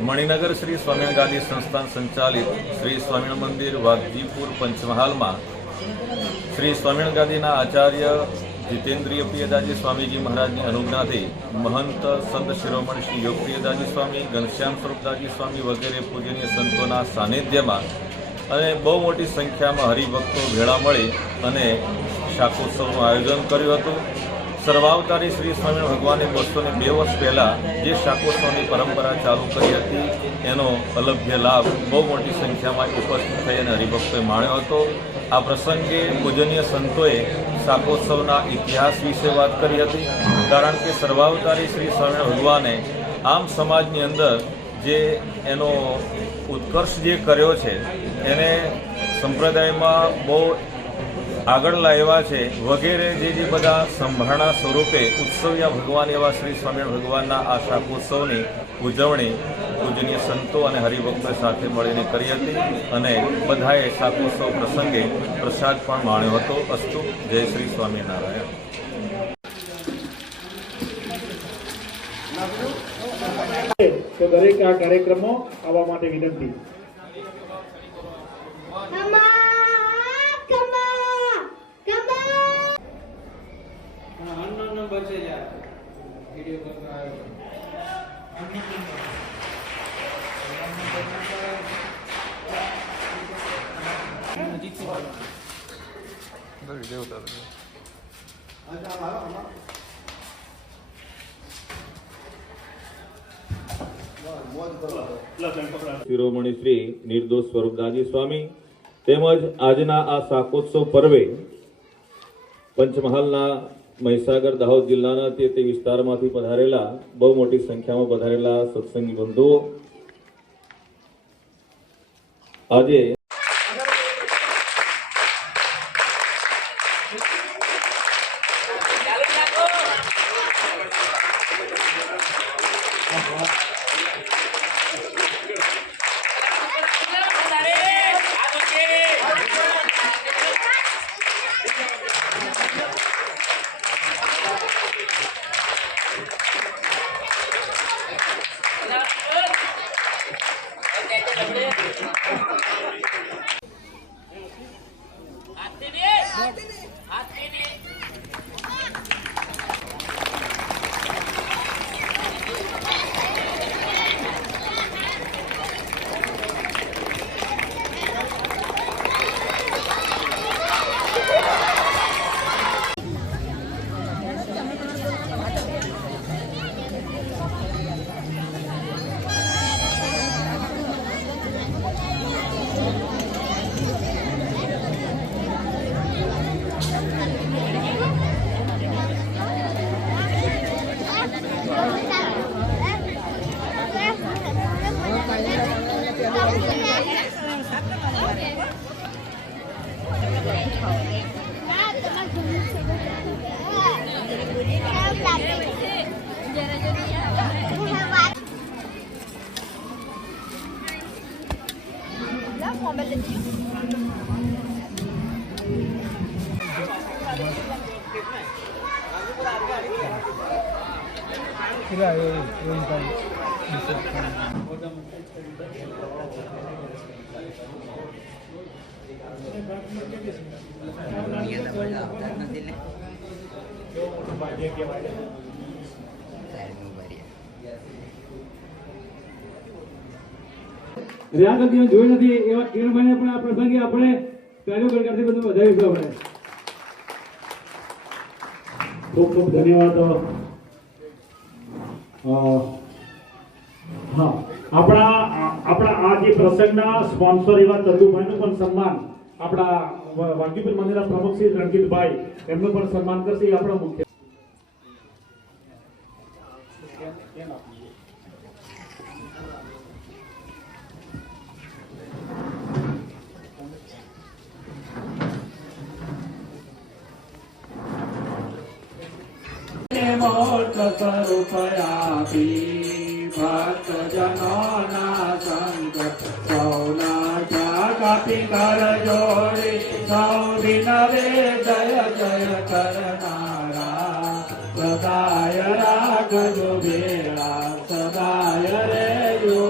મણિનગર શ્રી સ્વામિનારાયણ ગાદી સંસ્થાન સંચાલિત શ્રી સ્વામિનારાયણ મંદિર વાઘજીપુર પંચમહાલમાં શ્રી સ્વામિનારાયણ ગાદીના આચાર્ય જીતેન્દ્રિય પ્રિયદાસજી સ્વામીજી મહારાજની અનુજ્ઞાથી મહંત સંત શિરોમણી શ્રી યોગ પ્રિયદાસજી સ્વામી, ઘનશ્યામ સ્વરૂપદાસજી સ્વામી વગેરે પૂજનીય સંતોના સાનિધ્યમાં અને બહુ મોટી સંખ્યામાં હરિભક્તો ભેળા મળી અને શાકોત્સવનું આયોજન કર્યું હતું। સર્વાવતારી શ્રી સ્વામિનારાયણ ભગવાને 202 વર્ષ પહેલાં જે શાકોત્સવની પરંપરા ચાલુ કરી હતી એનો અલભ્ય લાભ બહુ મોટી સંખ્યામાં ઉપસ્થિત થઈ અને હરિભક્તોએ માણ્યો હતો। આ પ્રસંગે પૂજનીય સંતોએ શાકોત્સવના ઇતિહાસ વિશે વાત કરી હતી, કારણ કે સર્વાવતારી શ્રી સ્વામિનારાયણ ભગવાને આમ સમાજની અંદર જે એનો ઉત્કર્ષ જે કર્યો છે એને સંપ્રદાયમાં બહુ આગળ લાવ્યા છે વગેરે જે બધા સંભાળના સ્વરૂપે ઉત્સવ્યા ભગવાન એવા શ્રી સ્વામિનારાયણ ભગવાનના આ શાકોત્સવની ઉજવણી પૂજનીય સંતો અને હરિભક્તો સાથે મળીને કરી હતી અને બધાએ શાકોત્સવ પ્રસંગે પ્રસાદ પણ માણ્યો હતો। અસ્તુ, જય શ્રી સ્વામિનારાયણ। તો દરેક આ કાર્યક્રમો આવવા માટે વિનંતી। શિરોમણી શ્રી નિર્દોષ સ્વરૂપદાસજી સ્વામી તેમજ આજના આ શાકોત્સવ પર્વે પંચમહાલના મહીસાગર દાહોદ જિલ્લાના તે વિસ્તારમાંથી પધારેલા બહુ મોટી સંખ્યામાં પધારેલા સત્સંગી બંધુઓ, આજે રહ્યા ગતિઓ જોઈ નથી એવા કિરણભાઈને પણ આ પ્રસંગે આપણે પહેલું કરતી બધું વધારીશું। આપણે ખૂબ ખૂબ ધન્યવાદ। હા, આપણા આ જે પ્રસંગના સ્પોન્સર એવા ચંદુભાઈનું પણ સન્માન આપણા વાઘજીપુર મંદિરના પ્રમુખ શ્રી રણજીતભાઈ એમનું પણ સન્માન કરશે। એ આપણા મુખ્ય મોટ સ્વરૂપયાપી ભક્ત જનોના સંત સૌના કાપી કર જોડી સૌ વિનવે જય જય કરનારા સદાય રાખજો બેડા સદાય રે જો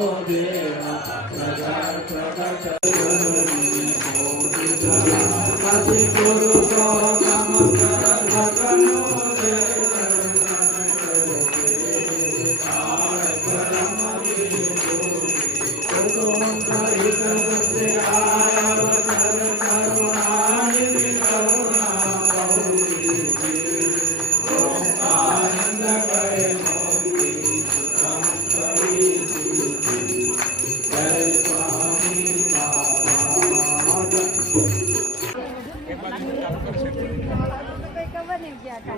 થઈ ગયા હતા.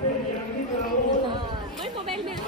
મોબાઈલ મેં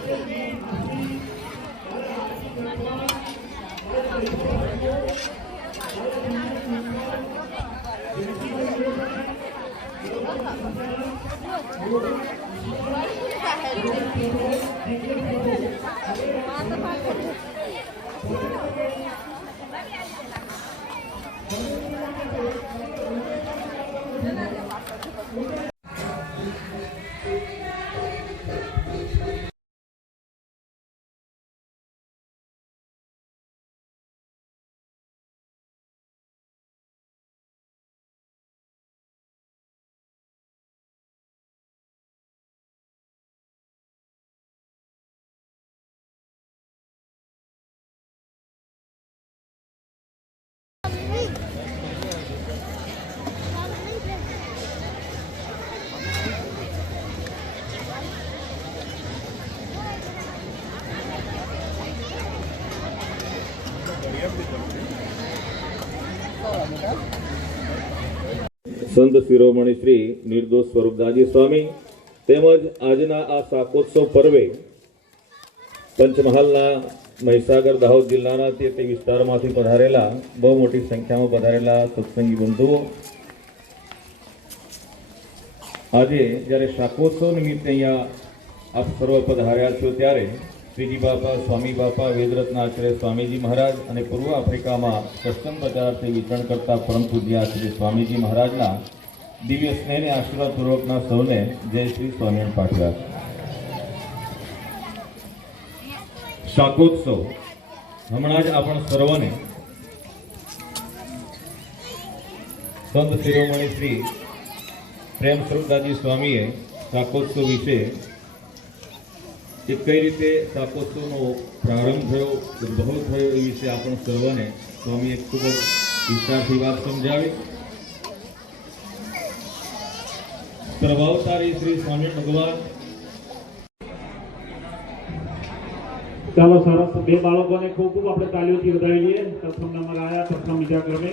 સંત શિરોમણી શ્રી નિર્દોષ સ્વરૂપદાસજી સ્વામી તેમજ આજના આ શાકોત્સવ પર્વે પંચમહાલના મહીસાગર દાહોદ જિલ્લાના તે વિસ્તારમાંથી પધારેલા બહુ મોટી સંખ્યામાં પધારેલા સત્સંગી બંધુઓ, આજે જ્યારે શાકોત્સવ નિમિત્તે અહીંયા આપ સર્વ પધાર્યા છો ત્યારે શ્રીજી બાપા, સ્વામી બાપા, વેદરત્ન આચાર્ય સ્વામીજી મહારાજ અને પૂર્વ આફ્રિકામાં સત્સંગ પ્રચારથી વિચરણ કરતા પરમ પૂજ્ય શ્રી સ્વામીજી મહારાજના દિવ્ય સ્નેહને આશીર્વાદપૂર્વકના સૌને જય શ્રી સ્વામિનારાયણ પાઠવ્યા. શાકોત્સવ હમણાં જ આપણ સર્વને સંત શિરોમણી શ્રી પ્રેમ સ્વરૂપદાસજી સ્વામીએ શાકોત્સવ વિશે કે કઈ રીતે શાકોત્સવનો પ્રારંભ થયો, ઉદ્ભવ થયો એ વિશે આપણ સર્વને સ્વામીએ ખૂબ જ વિસ્તારથી વાત સમજાવી. પ્રભાવશાળી શ્રી સ્વામી ભગવાન. ચાલો સરસ, બે બાળકોને ખૂબ ખૂબ આપણે તાલીઓથી વધાવીએ. પ્રથમ નંબર આવ્યા, પ્રથમ બીજા ક્રમે.